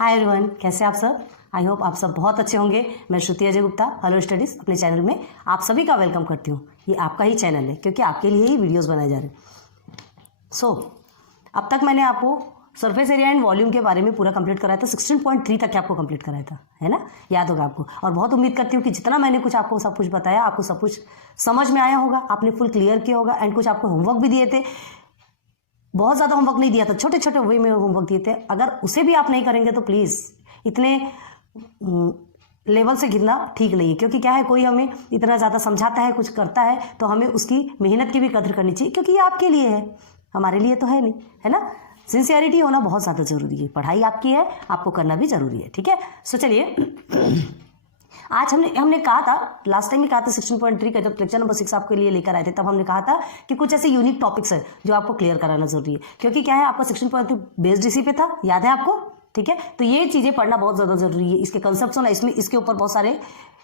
Hi everyone, कैसे आप सब। आई होप आप सब बहुत अच्छे होंगे। मैं श्रुति अजय गुप्ता हेलो स्टडीज़ अपने चैनल में आप सभी का वेलकम करती हूँ। ये आपका ही चैनल है क्योंकि आपके लिए ही वीडियोस बनाए जा रहे हैं। अब तक मैंने आपको सरफेस एरिया एंड वॉल्यूम के बारे में पूरा कंप्लीट कराया था। 16.3 तक आपको कंप्लीट कराया था, है ना, याद होगा आपको। और बहुत उम्मीद करती हूँ कि जितना मैंने कुछ आपको सब कुछ बताया आपको सब कुछ समझ में आया होगा, आपने फुल क्लियर किया होगा। एंड कुछ आपको होमवर्क भी दिए थे, बहुत ज़्यादा होमवर्क नहीं दिया था, छोटे छोटे वे में होमवर्क दिए थे। अगर उसे भी आप नहीं करेंगे तो प्लीज़ इतने लेवल से गिरना ठीक नहीं है, क्योंकि क्या है, कोई हमें इतना ज़्यादा समझाता है, कुछ करता है तो हमें उसकी मेहनत की भी कदर करनी चाहिए, क्योंकि ये आपके लिए है, हमारे लिए तो है नहीं, है ना। सिंसियरिटी होना बहुत ज़्यादा ज़रूरी है। पढ़ाई आपकी है, आपको करना भी ज़रूरी है, ठीक है। सो चलिए, आज हमने कहा था, लास्ट टाइम भी कहा था 16.3 का जब लेक्चर नंबर 6 आपके लिए लेकर आए थे, तब हमने कहा था कि कुछ ऐसे यूनिक टॉपिक्स है जो आपको क्लियर कराना जरूरी है, क्योंकि क्या है, आपका 16.3 बेस्ड इसी पे था, याद है आपको, ठीक है। तो ये चीज़ें पढ़ना बहुत ज़्यादा जरूरी है। इसके कंसेप्ट ना, इसमें इसके ऊपर बहुत सारे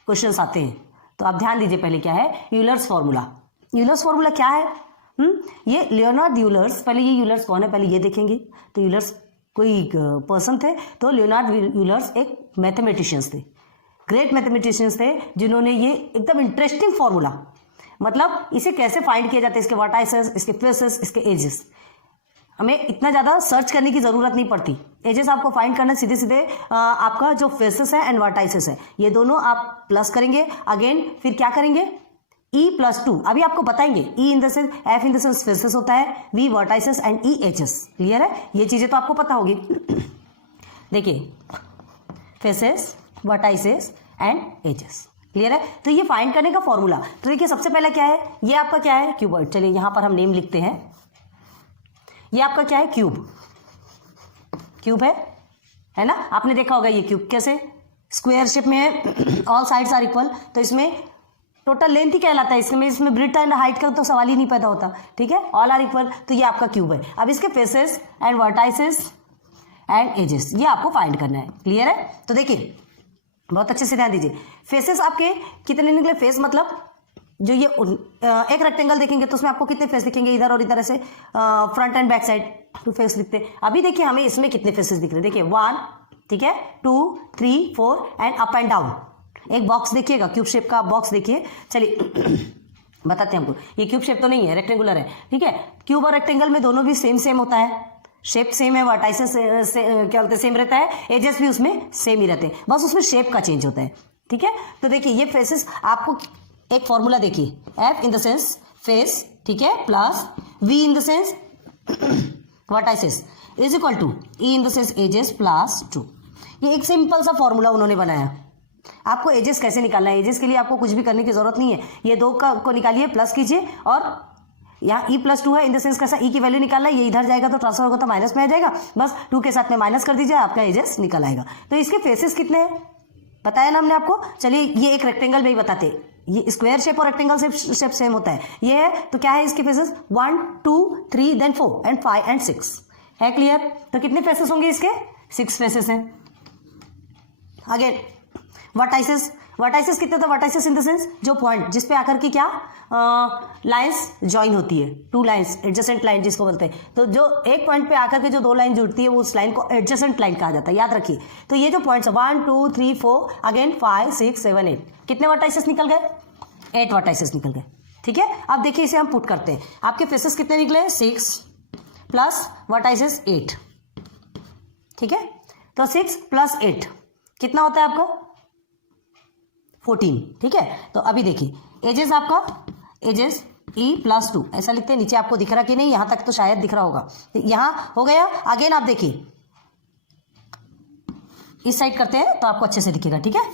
क्वेश्चन आते हैं, तो आप ध्यान दीजिए। पहले क्या है, यूलर्स फॉर्मूला। यूलर्स फॉर्मूला क्या है? ये लियोनार्ड यूलर्स, पहले ये यूलर्स कौन है पहले ये देखेंगे। तो यूलर्स कोई पर्सन थे, तो लियोनार्ड यूलर्स एक मैथमेटिशियंस थे, ग्रेट मैथमेटिशियंस थे, जिन्होंने ये एकदम इंटरेस्टिंग फॉर्मूला, मतलब इसे कैसे फाइंड किया जाता है, इसके वर्टाइसेस, इसके फेसेस, इसके एजेस, हमें इतना ज़्यादा सर्च करने की ज़रूरत नहीं पड़ती। एजेस आपको फाइंड करना, सीधे सीधे आपका जो फेसेस है एंड वर्टाइसेस है, ये दोनों आप प्लस करेंगे, अगेन फिर क्या करेंगे, E+2। अभी आपको बताएंगे E in the sense, F in the sense faces होता है, V vertices and E edges. Clear है, ये चीज़ें तो आपको पता होगी। देखिए, faces, vertices and edges, clear है। तो ये फाइंड करने का फॉर्मूला, तो देखिए सबसे पहला क्या है, ये आपका क्या है, क्यूबॉइड। चलिए यहां पर हम नेम लिखते हैं, ये आपका क्या है, क्यूब। क्यूब है ना। आपने देखा होगा ये क्यूब कैसे स्क्वायर शेप में है, ऑल साइड्स आर इक्वल, तो इसमें टोटल लेंथ ही कहलाता है, इसमें ब्रेड्थ एंड हाइट का तो सवाल ही नहीं पैदा होता, ठीक है। ऑल आर इक्वल, तो ये आपका क्यूब है। अब इसके faces and vertices and edges ये आपको फाइंड करना है, क्लियर है। तो देखिए बहुत अच्छे से ध्यान दीजिए, फेसेस आपके कितने निकले, फेस मतलब जो ये एक रेक्टेंगल देखेंगे तो उसमें आपको कितने फेस दिखेंगे, इधर और इधर ऐसे front and back side two face दिखते हैं। अभी देखिए हमें इसमें कितने फेसेस दिख रहे हैं, देखिए 1, ठीक है, 2, 3, 4 एंड अप एंड डाउन। एक बॉक्स देखिएगा, क्यूब शेप का बॉक्स देखिए। चलिए बताते हैं हमको, ये क्यूब शेप तो नहीं है, रेक्टेंगुलर है, ठीक है। क्यूब और रेक्टेंगल में दोनों भी सेम होता है, शेप सेम है, वर्टाइसेस क्या बोलते हैं, सेम रहता है, एजेस भी उसमें सेम ही रहते हैं, बस उसमें शेप का चेंज होता है, ठीक है। तो देखिए ये फेसेस, आपको एक फॉर्मूला देखिए, F in the sense face, ठीक है, plus V in the sense vertices is equal to E in the sense edges plus 2। ये एक सिंपल सा फॉर्मूला उन्होंने बनाया। आपको एजेस कैसे निकालना है, एजेस के लिए आपको कुछ भी करने की जरूरत नहीं है, ये दो को निकालिए, प्लस कीजिए, और यहाँ E+2 है, इन द सेंस कैसा, E की वैल्यू निकालना है, ये इधर जाएगा तो ट्रांसफर होगा तो माइनस में आ जाएगा, बस 2 के साथ में माइनस कर दीजिए, आपका एजेस निकल आएगा। तो इसके फेसेस कितने हैं बताया ना हमने आपको। चलिए ये एक रेक्टेंगल में ही बताते, ये स्क्वायर शेप और रेक्टेंगल शेप सेम होता है, ये है तो क्या है इसके फेसेस 1, 2, 3 देन 4 एंड 5 एंड 6 है, क्लियर। तो कितने फेसेस होंगे इसके, 6 फेसेस हैं। अगेन वर्टाइसेस कितने थे, वर्टाइसेस इन द सेंस जो पॉइंट जिस पे आकर के क्या लाइंस ज्वाइन होती है, 2 लाइंस, एडजेसेंट लाइन जिसको बोलते हैं। तो जो एक पॉइंट पे आकर के जो 2 लाइन जुड़ती है वो उस लाइन को एडजेसेंट लाइन कहा जाता है, याद रखिए। तो ये जो पॉइंट्स 1, 2, 3, 4 अगेन 5, 6, 7, 8, कितने वर्टाइसेस निकल गए, 8 वर्टाइसेस निकल गए, ठीक है। अब देखिए इसे हम पुट करते हैं, आपके फेसेस कितने निकले, 6 प्लस वर्टाइसेस 8, ठीक है। तो 6 + 8 कितना होता है आपका 14, ठीक है। तो अभी देखिए एजेस, आपका एजेस E+2 ऐसा लिखते हैं, नीचे आपको दिख रहा कि नहीं, यहां तक तो शायद दिख रहा होगा, यहां हो गया। अगेन आप देखिए इस साइड करते हैं तो आपको अच्छे से दिखेगा, ठीक है।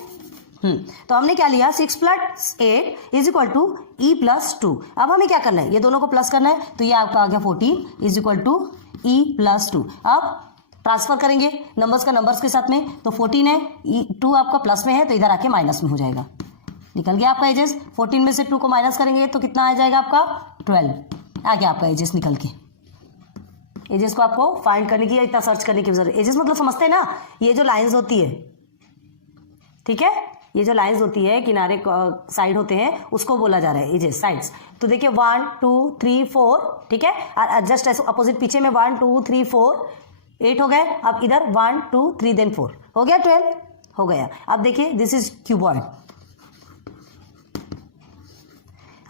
तो हमने क्या लिया, 6 + 8 इज इक्वल टू E+2। अब हमें क्या करना है, ये दोनों को प्लस करना है, तो ये आपका आ गया 14 इज इक्वल टू E+2। अब ट्रांसफर करेंगे नंबर्स का नंबर्स के साथ में, तो 14 है, 2 आपका प्लस में है तो इधर आके माइनस में हो जाएगा, निकल गया आपका एजेस। 14 में से 2 को माइनस करेंगे तो कितना आ जाएगा आपका 12, आ गया आपका एजेस निकल के। एजेस को आपको फाइंड करने की या इतना सर्च करने की जरूरत, एजेस मतलब समझते हैं ना, ये जो लाइंस होती है, ठीक है, ये जो लाइंस होती है किनारे साइड होते हैं उसको बोला जा रहा है एजेस, साइड्स। तो देखिए 1, 2, 3, 4, ठीक है, और जस्ट अपोजिट पीछे में 1, 2, 3, 4 8 हो गए। अब इधर 1 2 3 देन 4 हो गया 12 हो गया। अब देखिए दिस इज क्यूबॉइड।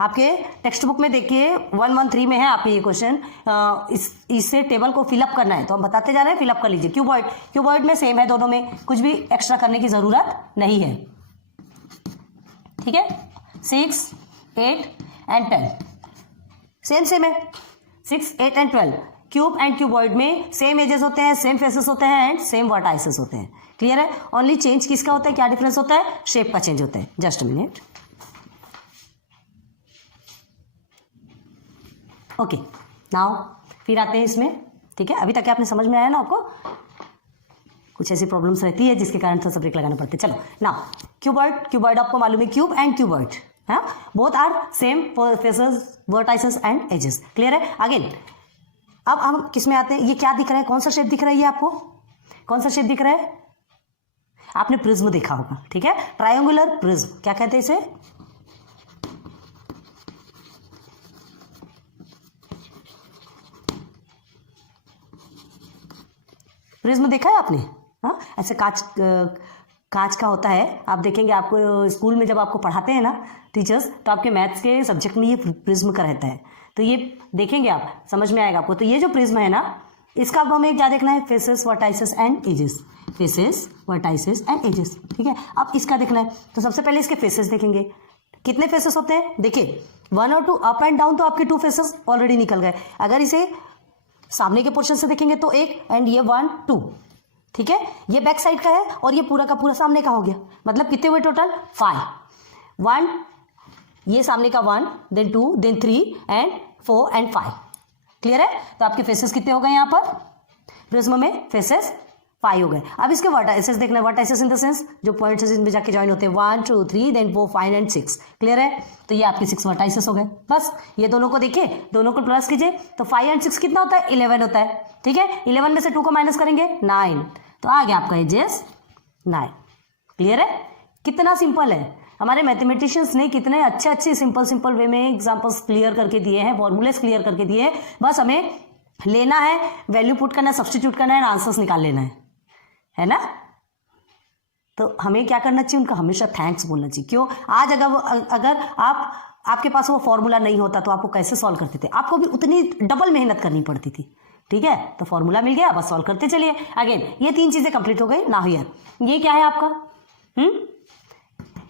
आपके टेक्स्ट बुक में देखिए 113 में है आपके ये क्वेश्चन। इससे टेबल को फिलअप करना है तो हम बताते जा रहे हैं, फिलअप कर लीजिए। क्यूबॉइड, क्यूबॉइड में सेम है दोनों में, कुछ भी एक्स्ट्रा करने की जरूरत नहीं है। ठीक है, 6 8 एंड 10 सेम है। 6 8 एंड 12 क्यूब एंड क्यूबॉइड में सेम एजेस होते हैं, सेम फेसेस होते हैं एंड सेम वर्टाइसेस होते हैं। क्लियर है? ओनली चेंज किसका होता है, क्या डिफरेंस होता है, शेप का चेंज होता है। Just minute. ओके नाउ फिर आते हैं इसमें। ठीक है, अभी तक आपने समझ में आया ना आपको? कुछ ऐसी प्रॉब्लम्स रहती है जिसके कारण थोड़ा सा ब्रेक लगाना पड़ता है। चलो नाउ क्यूबॉइड, क्यूबॉइड आपको मालूम है, क्यूब एंड क्यूबॉइड, हाँ, both are same faces, vertices and edges. Clear है? अगेन अब हम किस में आते हैं, ये क्या दिख रहा है, कौन सा शेप दिख रहा है, ये आपको कौन सा शेप दिख रहा है? आपने प्रिज्म देखा होगा। ठीक है, ट्रायंगुलर प्रिज्म, क्या कहते हैं इसे? प्रिज्म देखा है आपने? हाँ, ऐसे कांच का होता है। आप देखेंगे आपको स्कूल में जब आपको पढ़ाते हैं ना टीचर्स, तो आपके मैथ्स के सब्जेक्ट में ये प्रिज्म का रहता है। तो ये देखेंगे आप, समझ में आएगा आपको। तो ये जो प्रिज्म है ना, इसका अब हमें क्या देखना है, faces, vertices and edges, faces, vertices and edges. ठीक है, अब इसका देखना है तो सबसे पहले इसके फेसेस देखेंगे। कितने फेसेस होते हैं? देखिए 1 और 2 अप एंड डाउन, तो आपके 2 फेसेस ऑलरेडी निकल गए। अगर इसे सामने के पोर्शन से देखेंगे तो 1 एंड ये 1 2। ठीक है, ये बैक साइड का है और ये पूरा का पूरा सामने का हो गया। मतलब कितने हुए टोटल? 5। 1 ये सामने का 1 then 2 then 3 and 4 and 5। Clear है? तो आपके फेसेस कितने हो गए यहाँ पर? प्रिज्म में फेसेस 5 हो गए। अब इसके वर्टाइसेस देखना है। वर्टाइसेस इन द सेंस जो पॉइंट्स इसमें जाके ज्वाइन होते हैं, 1 2 3 देन 4 5 एंड 6। क्लियर है? तो ये आपके 6 वर्टाइसेस हो गए। बस ये दोनों को देखिए, दोनों को प्लस कीजिए तो 5 एंड 6 कितना होता है? 11 होता है। ठीक है, 11 में से 2 को माइनस करेंगे 9, तो आ गया आपका एजेस 9। क्लियर है? कितना सिंपल है। हमारे मैथमेटिशियंस ने कितने अच्छे सिंपल वे में एग्जाम्पल्स क्लियर करके दिए हैं, फॉर्मूलेस क्लियर करके दिए हैं। बस हमें लेना है, वैल्यू पुट करना है, सब्स्टिट्यूट करना है, आंसर्स निकाल लेना है ना? तो हमें क्या करना चाहिए, उनका हमेशा थैंक्स बोलना चाहिए। क्यों? आज अगर आपके पास वो फॉर्मूला नहीं होता तो आपको कैसे सॉल्व करते थे? आपको भी उतनी डबल मेहनत करनी पड़ती थी। ठीक है, तो फॉर्मूला मिल गया, बस सॉल्व करते चलिए। अगेन ये 3 चीजें कंप्लीट हो गई। नाउ हियर ये क्या है आपका?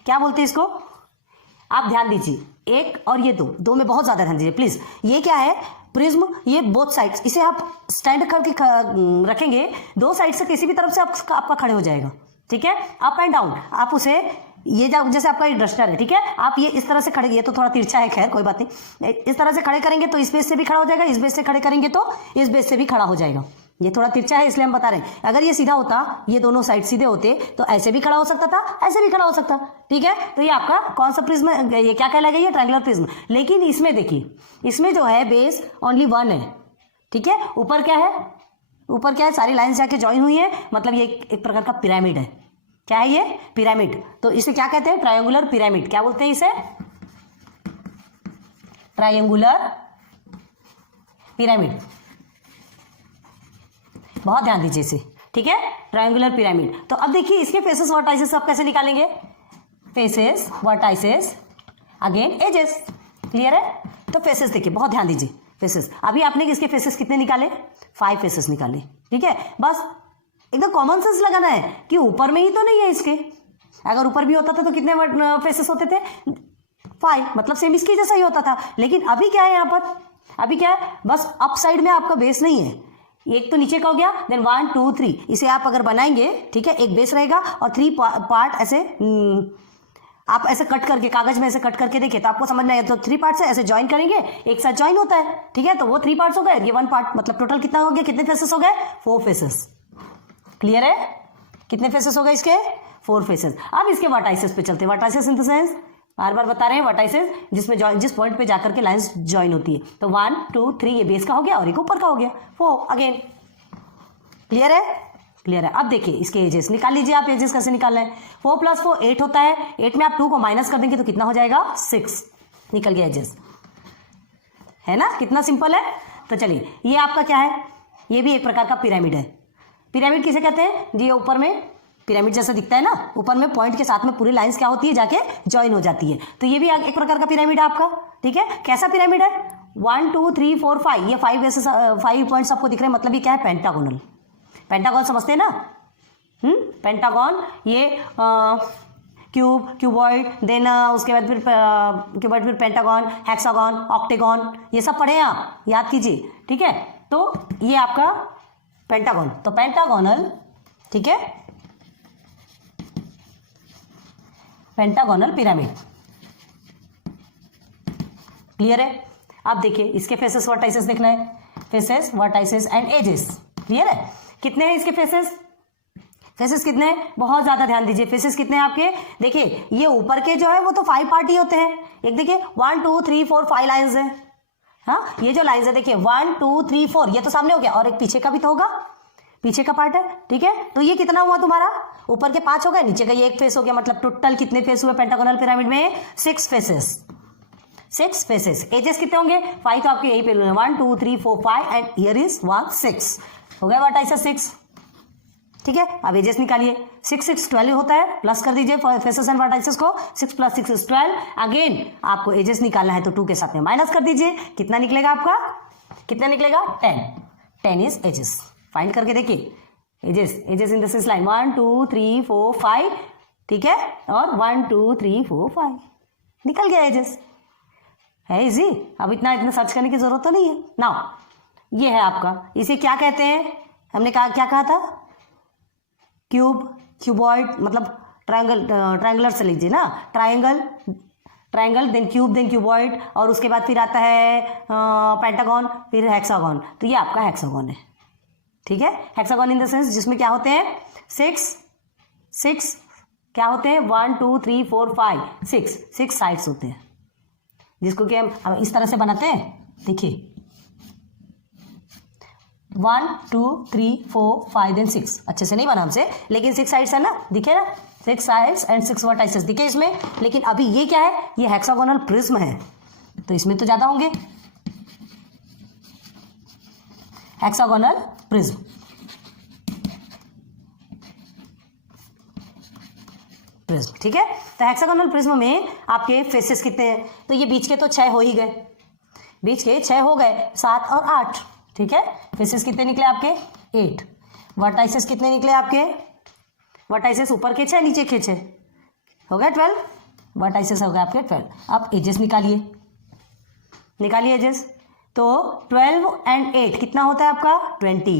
क्या बोलते हैं इसको? आप ध्यान दीजिए, 1 और ये 2 में बहुत ज्यादा ध्यान दीजिए प्लीज। ये क्या है? प्रिज्म। ये बोथ साइड्स, इसे आप स्टैंड करके रखेंगे, 2 साइड से किसी भी तरफ से आपका खड़े हो जाएगा। ठीक है, अप एंड डाउन आप उसे, ये जैसे आपका डस्टर है, ठीक है, आप ये इस तरह से खड़े, ये तो थोड़ा तिरछा है, खैर कोई बात नहीं, इस तरह से खड़े करेंगे तो इस बेस से भी खड़ा हो जाएगा, इस बेस से खड़े करेंगे तो इस बेस से भी खड़ा हो जाएगा। ये थोड़ा तिरछा है इसलिए हम बता रहे हैं। अगर ये सीधा होता, ये दोनों साइड सीधे होते तो ऐसे भी खड़ा हो सकता था, ऐसे भी खड़ा हो सकता। ठीक है, तो ये आपका कौन सा प्रिज्म, ये क्या कहलाएगा? ये ट्रायंगुलर प्रिज्म। लेकिन इसमें देखिए, इसमें जो है बेस ओनली 1 है। ठीक है, ऊपर क्या है? ऊपर क्या है? सारी लाइन्स जाके ज्वाइन हुई है, मतलब ये एक प्रकार का पिरामिड है। क्या है ये? पिरामिड। तो इसे क्या कहते हैं? Triangular pyramid. क्या बोलते हैं इसे? Triangular pyramid. बहुत ध्यान दीजिए इसे। ठीक है, ट्रायंगुलर पिरामिड। तो अब देखिए इसके फेसेस, वर्टाइसेस आप कैसे निकालेंगे? Faces, vertices, again edges. Clear है? तो फेसेस देखिए, बहुत ध्यान दीजिए। फेसेस, अभी आपने इसके फेसेस कितने निकाले? 5 फेसेस निकाले। ठीक है, बस एकदम कॉमन सेंस लगाना है कि ऊपर में ही तो नहीं है इसके। अगर ऊपर भी होता था तो कितने फेसेस होते थे? 5, मतलब सेम इसकी जैसा ही होता था। लेकिन अभी क्या है यहाँ पर? अभी क्या है? बस अप साइड में आपका बेस नहीं है, एक तो नीचे का हो गया, देन 1 2 3 इसे आप अगर बनाएंगे, ठीक है, एक बेस रहेगा और 3 पार्ट ऐसे आप ऐसे कट करके, कागज में ऐसे कट करके देखिए तो आपको समझ में आएगा। तो 3 पार्ट से ऐसे ज्वाइन करेंगे, एक साथ ज्वाइन होता है। ठीक है, तो वो 3 पार्ट्स हो गए, ये 1 पार्ट, मतलब टोटल कितना हो गया? कितने फेसेस हो गए? 4 फेसेस। क्लियर है? कितने फेसेस हो गए इसके? 4 फेसेस। अब इसके वर्टाइसेस पे चलते हैं। वर्टाइसेस इन द सेंस, बार बार बता रहे हैं, वर्टाइसेस जिसमें जिस पॉइंट पे जाकर के लाइंस ज्वाइन होती है। तो 1 2 3 ये बेस का हो गया और एक ऊपर का हो गया, 4 अगेन। क्लियर है? क्लियर है। अब देखिए इसके एजेस निकाल लीजिए आप। एजेस कैसे निकालना है? 4 + 4 8 होता है। 8 में आप 2 को माइनस कर देंगे तो कितना हो जाएगा? 6। निकल गया एजेस, है ना? कितना सिंपल है। तो चलिए ये आपका क्या है? ये भी एक प्रकार का पिरामिड है। पिरामिड किसे कहते हैं जी? ये ऊपर में पिरामिड जैसा दिखता है ना, ऊपर में पॉइंट के साथ में पूरी लाइंस क्या होती है, जाके ज्वाइन हो जाती है। तो ये भी एक प्रकार का पिरामिड है आपका, ठीक है। कैसा पिरामिड है? 1 2 3 4 5, ये 5 पॉइंट्स आपको दिख रहे हैं, मतलब ये क्या है? पेंटागोनल। पेंटागन समझते हैं ना? पेंटागन, ये क्यूब, क्यूबॉइड, देन उसके बाद फिर क्यूबॉइड, फिर पेंटागन, हेक्सागन, ऑक्टेगन, ये सब पढ़े हैं आप, याद कीजिए, ठीक है। तो ये आपका पेंटागन, तो पेंटागोनल, ठीक है, पेंटागोनल पिरामिड, क्लियर है। अब देखिए इसके फेसेस वर्टाइसेस देखना है, faces vertices and edges, clear है। कितने हैं इसके फेसेस? फेसेस कितने हैं? बहुत ज्यादा ध्यान दीजिए, फेसेस कितने हैं आपके? देखिए ये ऊपर के जो है वो तो 5 पार्ट ही होते हैं। एक देखिए 1 2 3 4 5 लाइंस है, हाँ ये जो लाइंस है देखिए 1 2 3 4, ये तो सामने हो गया, और एक पीछे का भी तो होगा, पीछे का पार्ट है, ठीक है। तो ये कितना हुआ तुम्हारा? ऊपर के 5 हो गए, नीचे का ये एक फेस हो गया, मतलब टोटल कितने फेस हुए पेंटागोनल पिरामिड में? 6 फेसेस, 6 फेसेस। एजेस कितने होंगे? 5 तो आपके यही पे 1 2 3 4 5 एंड हियर इज 1 6 हो गया वर्टाइसेस 6, ठीक है। अब एजेस निकालिए, 6 6 12 होता है, प्लस कर दीजिए फेसेस एंड वर्टाइसेस को, 6 + 6 = 12। अगेन आपको एजेस निकालना है तो 2 के साथ में माइनस कर दीजिए, कितना निकलेगा आपका? कितना निकलेगा? 10 इज एजेस। फाइंड करके देखिए edges, edges in this line 1 2 3 4 5, ठीक है, और 1 2 3 4 5 निकल गया एजेस, है इजी। अब इतना सर्च करने की जरूरत तो नहीं है। नाउ ये है आपका, इसे क्या कहते हैं? हमने कहा क्या कहा था? क्यूब, क्यूबॉइड, मतलब ट्रायंगल, ट्रायंगुलर से लीजिए ना, triangle then cube then cuboid, और उसके बाद फिर आता है पेंटागन, फिर हेक्सागन। तो ये आपका हेक्सागन है, ठीक है। हेक्सागन इन द सेंस जिसमें क्या होते हैं? 6 क्या होते हैं? 1 2 3 4 5 6 साइड्स होते हैं, जिसको कि हम इस तरह से बनाते हैं, देखिए 1 2 3 4 5 देन 6, अच्छे से नहीं बना हमसे, लेकिन 6 साइड्स है ना, दिखे ना, 6 साइड्स एंड 6 वर्टाइसेस दिखे इसमें। लेकिन अभी ये क्या है? ये हेक्सागोनल प्रिज्म है, तो इसमें तो ज्यादा होंगे, हेक्सागोनल प्रिज्म, ठीक है। तो हेक्सागोनल प्रिज्म में आपके फेसेस कितने हैं? तो ये बीच के तो 6 हो ही गए, बीच के 6 हो गए, 7 और 8, ठीक है। फेसेस कितने निकले आपके? 8। वर्टाइसेस कितने निकले आपके? वर्टाइसेस ऊपर के 6 नीचे के 6 हो गए 12, वर्टाइसेस हो गए आपके 12। अब एजेस निकालिए, निकालिए एजेस। तो 12 एंड 8 कितना होता है आपका? 20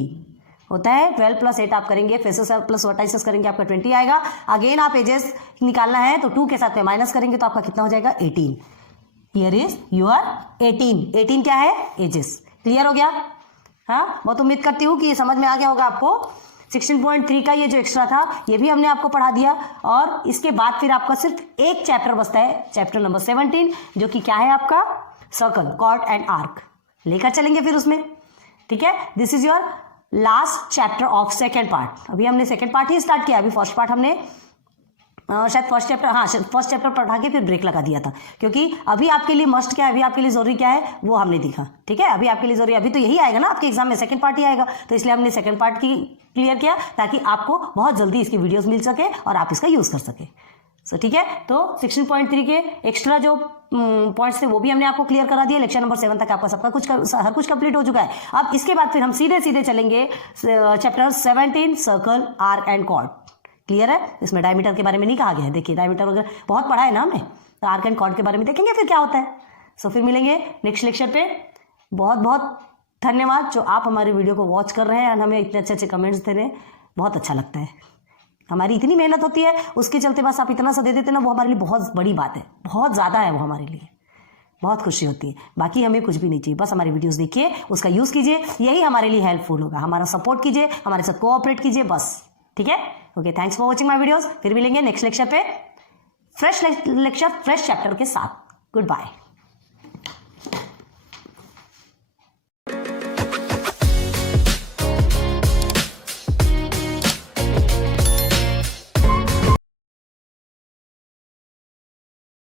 होता है। 12 + 8 आप करेंगे, फेसेस प्लस वर्टाइसेस करेंगे, आपका 20 आएगा। अगेन आप एजेस निकालना है तो 2 के साथ में माइनस करेंगे तो आपका कितना हो जाएगा? 18। हियर इज योर 18 क्या है? एजेस। क्लियर हो गया? हाँ, बहुत उम्मीद करती हूँ कि ये समझ में आ गया होगा आपको। 16.3 का ये जो एक्स्ट्रा था ये भी हमने आपको पढ़ा दिया, और इसके बाद फिर आपका सिर्फ एक चैप्टर बचता है, चैप्टर नंबर 17, जो कि क्या है आपका? सर्कल, कॉर्ड एंड आर्क लेकर चलेंगे फिर उसमें, ठीक है। This is your last chapter of second part. अभी हमने सेकेंड पार्ट ही स्टार्ट किया, अभी फर्स्ट पार्ट हमने शायद फर्स्ट चैप्टर पढ़ा के फिर ब्रेक लगा दिया था, क्योंकि अभी आपके लिए मस्ट क्या है, अभी आपके लिए जरूरी क्या है वो हमने दिखा, ठीक है। अभी आपके लिए जरूरी, अभी तो यही आएगा ना आपके एग्जाम में, सेकंड पार्ट ही आएगा, तो इसलिए हमने सेकंड पार्ट की क्लियर किया ताकि आपको बहुत जल्दी इसकी वीडियोस मिल सके और आप इसका यूज कर सके। सो ठीक है, तो 16.3 के एक्स्ट्रा जो पॉइंट्स थे वो भी हमने आपको क्लियर करा दिया। लेक्चर नंबर 7 तक आपका सबका कुछ हर कुछ कंप्लीट हो चुका है। अब इसके बाद फिर हम सीधे चलेंगे chapter 17, circle, arc and chord. Clear है? इसमें डायमीटर के बारे में नहीं कहा गया है, देखिए डायमीटर वगैरह बहुत पढ़ा है ना हमने, तो आर्क एंड कॉर्ड के बारे में देखेंगे फिर क्या होता है। सो फिर मिलेंगे नेक्स्ट लेक्चर पे। बहुत बहुत धन्यवाद जो आप हमारी वीडियो को वॉच कर रहे हैं और हमें इतने अच्छे कमेंट्स दे रहे हैं, बहुत अच्छा लगता है। हमारी इतनी मेहनत होती है, उसके चलते बस आप इतना सा दे देते ना, वो हमारे लिए बहुत बड़ी बात है, बहुत ज़्यादा है वो हमारे लिए, बहुत खुशी होती है। बाकी हमें कुछ भी नहीं चाहिए, बस हमारी वीडियोस देखिए, उसका यूज़ कीजिए, यही हमारे लिए हेल्पफुल होगा। हमारा सपोर्ट कीजिए, हमारे साथ कोऑपरेट कीजिए, बस। ठीक है, okay, thanks for watching my videos. फिर मिलेंगे नेक्स्ट लेक्चर पे, फ्रेश लेक्चर फ्रेश चैप्टर के साथ। Good bye.